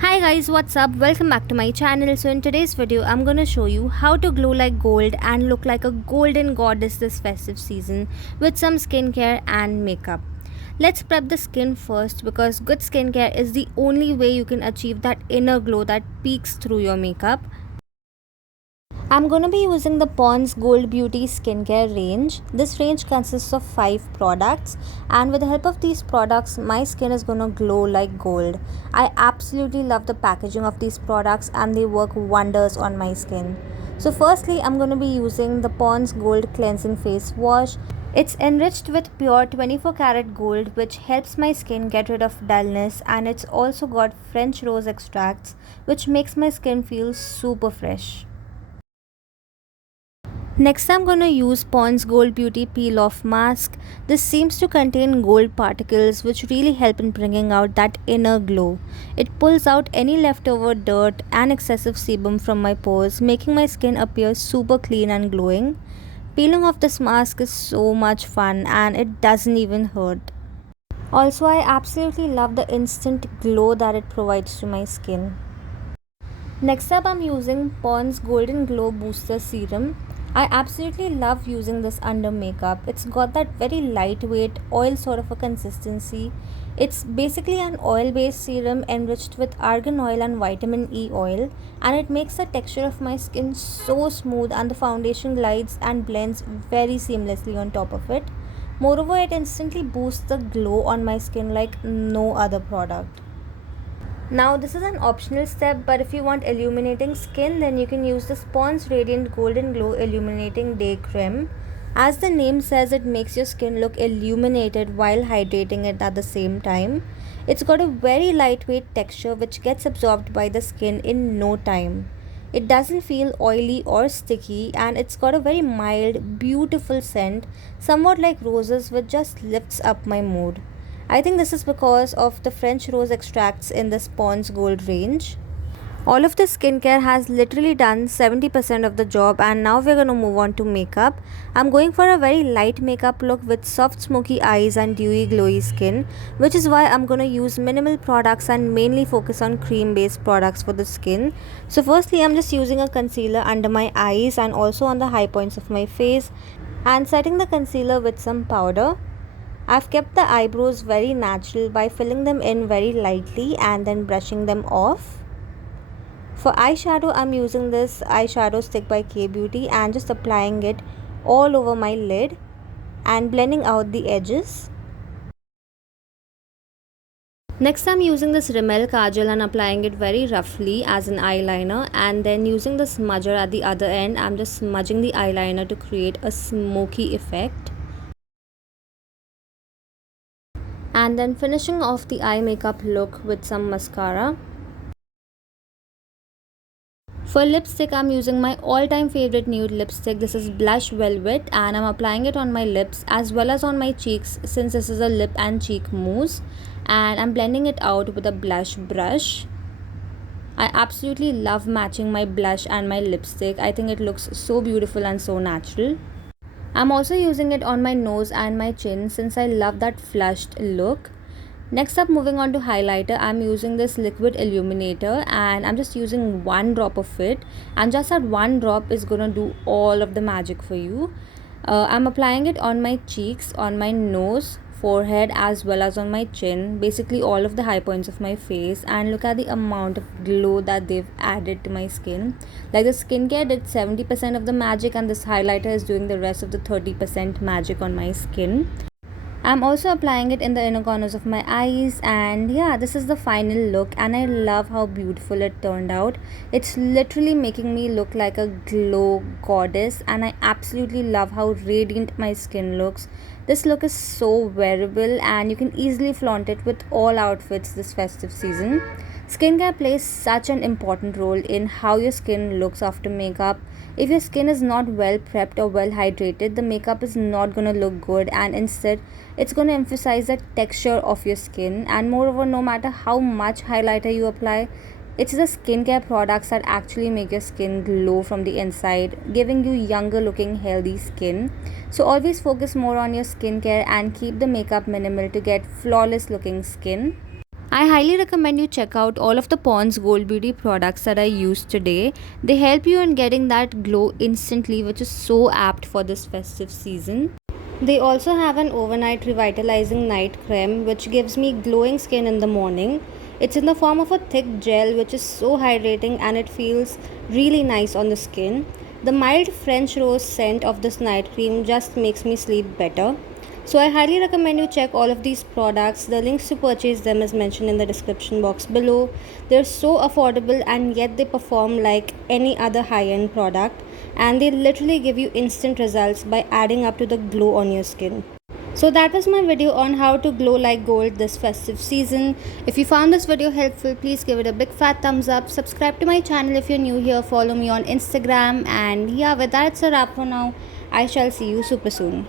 Hi guys, what's up? Welcome back to my channel. So in today's video, I'm gonna show you how to glow like gold and look like a golden goddess this festive season with some skincare and makeup. Let's prep the skin first because good skincare is the only way you can achieve that inner glow that peeks through your makeup. I'm going to be using the Pons Gold Beauty Skincare range. This range consists of 5 products, and with the help of these products, my skin is going to glow like gold. I absolutely love the packaging of these products and they work wonders on my skin. So firstly, I'm going to be using the Pons Gold Cleansing Face Wash. It's enriched with pure 24 karat gold, which helps my skin get rid of dullness, and it's also got French rose extracts, which makes my skin feel super fresh. Next, I'm going to use Pons Gold Beauty Peel Off Mask. This seems to contain gold particles which really help in bringing out that inner glow. It pulls out any leftover dirt and excessive sebum from my pores, making my skin appear super clean and glowing. Peeling off this mask is so much fun and it doesn't even hurt. Also, I absolutely love the instant glow that it provides to my skin. Next up, I'm using Pond's Golden Glow Booster Serum. I absolutely love using this under makeup. It's got that very lightweight oil sort of a consistency. It's basically an oil based serum enriched with argan oil and vitamin E oil, and it makes the texture of my skin so smooth and the foundation glides and blends very seamlessly on top of it. Moreover, it instantly boosts the glow on my skin like no other product. Now this is an optional step, but if you want illuminating skin, then you can use the Pons Radiant Golden Glow Illuminating Day Creme. As the name says, it makes your skin look illuminated while hydrating it at the same time. It's got a very lightweight texture which gets absorbed by the skin in no time. It doesn't feel oily or sticky, and it's got a very mild, beautiful scent, somewhat like roses, which just lifts up my mood. I think this is because of the French rose extracts in the Pond's Gold range. All of this skincare has literally done 70% of the job, and now we're going to move on to makeup. I'm going for a very light makeup look with soft smoky eyes and dewy glowy skin, which is why I'm going to use minimal products and mainly focus on cream based products for the skin. So firstly, I'm just using a concealer under my eyes and also on the high points of my face and setting the concealer with some powder. I've kept the eyebrows very natural by filling them in very lightly and then brushing them off. For eyeshadow, I'm using this eyeshadow stick by K Beauty and just applying it all over my lid and blending out the edges. Next, I'm using this Rimmel Kajal and applying it very roughly as an eyeliner, and then using the smudger at the other end, I'm just smudging the eyeliner to create a smoky effect. And then finishing off the eye makeup look with some mascara. For lipstick, I'm using my all-time favorite nude lipstick. This is Blush Velvet, and I'm applying it on my lips as well as on my cheeks since this is a lip and cheek mousse, and I'm blending it out with a blush brush. I absolutely love matching my blush and my lipstick. I think it looks so beautiful and so natural. I'm also using it on my nose and my chin since I love that flushed look. Next up, moving on to highlighter, I'm using this liquid illuminator and I'm just using one drop of it, and just that one drop is gonna do all of the magic for you. I'm applying it on my cheeks, on my nose, forehead as well as on my chin, basically all of the high points of my face, and look at the amount of glow that they've added to my skin. Like the skincare did 70% of the magic and this highlighter is doing the rest of the 30% magic on my skin. I'm also applying it in the inner corners of my eyes, and yeah, this is the final look and I love how beautiful it turned out. It's literally making me look like a glow goddess, and I absolutely love how radiant my skin looks. This look is so wearable and you can easily flaunt it with all outfits this festive season. Skincare plays such an important role in how your skin looks after makeup. If your skin is not well prepped or well hydrated, the makeup is not going to look good, and instead it's going to emphasize the texture of your skin. And moreover, no matter how much highlighter you apply, it's the skincare products that actually make your skin glow from the inside, giving you younger looking healthy skin. So always focus more on your skincare and keep the makeup minimal to get flawless looking skin. I highly recommend you check out all of the Pons Gold Beauty products that I used today. They help you in getting that glow instantly, which is so apt for this festive season. They also have an overnight revitalizing night creme which gives me glowing skin in the morning. It's in the form of a thick gel which is so hydrating and it feels really nice on the skin. The mild French rose scent of this night cream just makes me sleep better. So I highly recommend you check all of these products. The links to purchase them is mentioned in the description box below. They're so affordable and yet they perform like any other high-end product, and they literally give you instant results by adding up to the glow on your skin. So that was my video on how to glow like gold this festive season. If you found this video helpful, please give it a big fat thumbs up. Subscribe to my channel if you're new here. Follow me on Instagram. And yeah, with that, it's a wrap for now. I shall see you super soon.